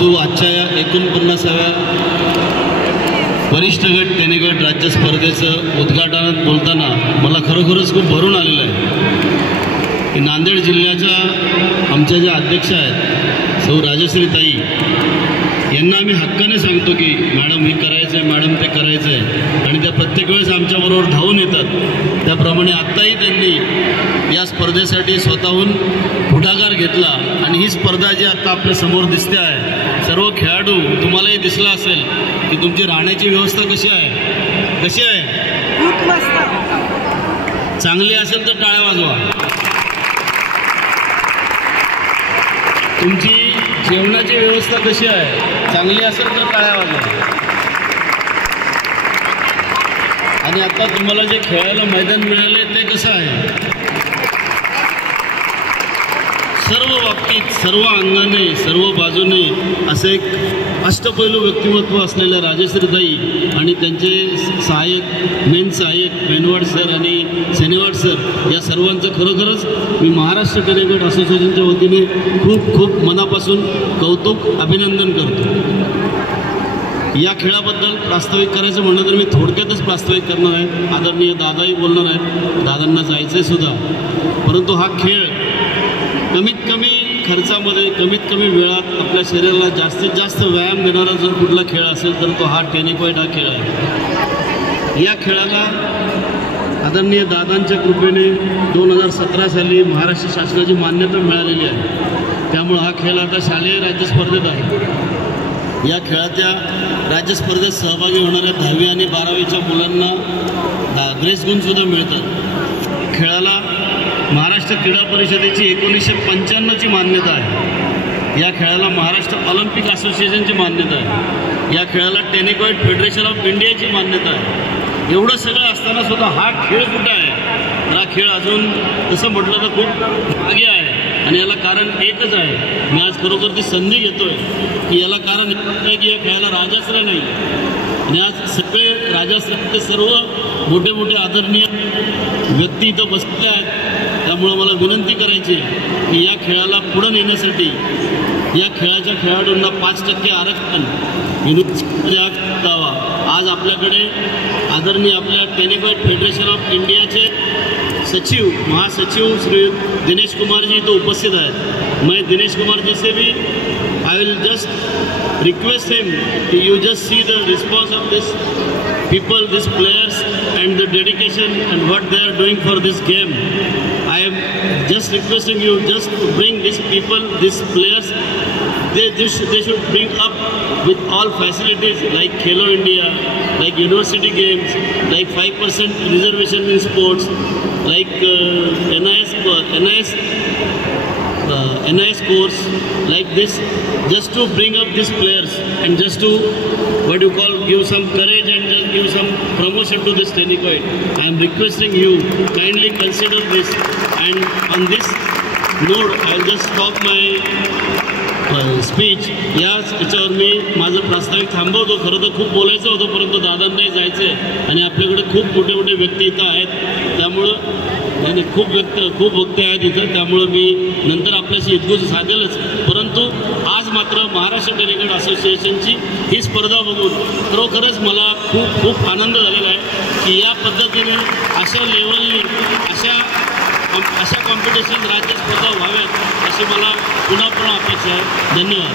परंतु आजच्या या 49व्या वरिष्ठ गट टेनिगट राज्य स्पर्धेचं उद्घाटनात बोलताना मला खरोखरच खूप भरून आलेलं आहे की नांदेड जिल्ह्याच्या आमच्या ज्या अध्यक्ष आहेत सौ राजश्रीताई यांना आम्ही हक्काने सांगतो की मॅडम हे करायचं आहे, मॅडम ते करायचं आहे, आणि त्या प्रत्येक वेळेस आमच्याबरोबर धावून येतात. त्याप्रमाणे आत्ताही त्यांनी या स्पर्धेसाठी स्वतःहून पुढाकार घेतला आणि ही स्पर्धा जी आता आपल्या समोर दिसते आहे, सर्व खेळाडू तुम्हालाही दिसला असेल की तुमची राहण्याची व्यवस्था कशी आहे, कशी आहे, खूप मस्त. चांगली असेल तर टाळ्या वाजवा. तुमची जेवणाची व्यवस्था कशी आहे, चांगली असेल तर टाळ्या वाजवा. आणि आता तुम्हाला जे खेळायला मैदान मिळाले ते कसं आहे, सर्व बाबतीत सर्व अंगाने सर्व बाजूने असे एक अष्टपैलू व्यक्तिमत्व असलेल्या राजश्रीताई आणि त्यांचे सहाय्यक मेन सहाय्यक मेनवाड सर आणि सेनेवाड सर या सर्वांचं खरोखरच मी महाराष्ट्र टेनिगट असोसिएशनच्या वतीने खूप खूप मनापासून कौतुक अभिनंदन करतो. या खेळाबद्दल प्रास्ताविक करायचं म्हणलं तर मी थोडक्यातच प्रास्ताविक करणार आहे. आदरणीय दादाही बोलणार आहेत, दादांना जायचं आहे सुद्धा. परंतु हा खेळ कमीत कमी खर्चामध्ये कमीत कमी वेळात आपल्या शरीराला जास्तीत जास्त व्यायाम देणारा जर कुठला खेळ असेल तर तो हा टेनिक्वाईट हा खेळ आहे. या खेळाला आदरणीय दादांच्या कृपेने 2017 साली महाराष्ट्र शासनाची मान्यता मिळालेली आहे. त्यामुळे हा खेळ आता शालेय राज्य स्पर्धेत आहे. या खेळाच्या राज्य स्पर्धेत सहभागी होणाऱ्या 10वी आणि 12वीच्या मुलांना ग्रेस गुणसुद्धा मिळतात. खेळाला महाराष्ट्र क्रीडा परिषदेची 1995ची मान्यता आहे. या खेळाला महाराष्ट्र ऑलिम्पिक असोसिएशनची मान्यता आहे. या खेळाला टेनिक्वाईट फेडरेशन ऑफ इंडियाची मान्यता आहे. एवढं सगळं असताना सुद्धा हा खेळ कुठं आहे, हा खेळ अजून तसं म्हटलं तर खूप मागे आहे. आणि याला कारण एकच आहे, मी आज खरोखर ती संधी घेतोय की याला कारण आहे की या खेळाला राजाश्रय नाही. आणि आज सगळे राजाश्रय सर्व मोठे मोठे आदरणीय व्यक्ती इथं बसले आहेत. त्यामुळं मला विनंती करायची आहे की या खेळाला पुढं नेण्यासाठी या खेळाच्या खेळाडूंना 5% आरक्षण युनिव्हर्सिटीमध्ये द्यावा. आज आपल्याकडे आदरणीय आपल्या टेनिक्वाईट फेडरेशन ऑफ इंडियाचे सचिव महासचिव श्री दिनेश कुमार जी तो उपस्थित आहेत. मैं दिनेश कुमार जी से भी आई विल जस्ट रिक्वेस्ट हिम कि you just see the response of this people, these players, and the dedication and what they are doing for this game. I am just requesting you just to bring these people, these players, they should bring up with all facilities like Khelo India, like university games, like 5% reservation in sports, like NIS course, like this, just to bring up these players and just to what you call give some courage and just give some promotion to this tennikoit. I am requesting you kindly consider this, and on this note I will just stop my speech. याच्यावर मी माझं प्रास्ताविक थांबवतो. खरं तर खूप बोलायचं होतं परंतु दादांनाही जायचं आहे आणि आपल्याकडे खूप मोठे मोठे व्यक्ती इथं आहेत. त्यामुळं खूप वक्ते आहेत इथं, त्यामुळं मी नंतर आपल्याशी इतकंच साधेलच. परंतु आज मात्र महाराष्ट्र टेनिक्वाईट असोसिएशनची ही स्पर्धा बघून खरोखरच मला खूप खूप आनंद झालेला आहे की या पद्धतीने अशा लेवलनी अशा कॉम्पिटिशन राज्य स्पर्धा व्हाव्यात अशी मला पुन्हा अपेक्षा आहे. धन्यवाद.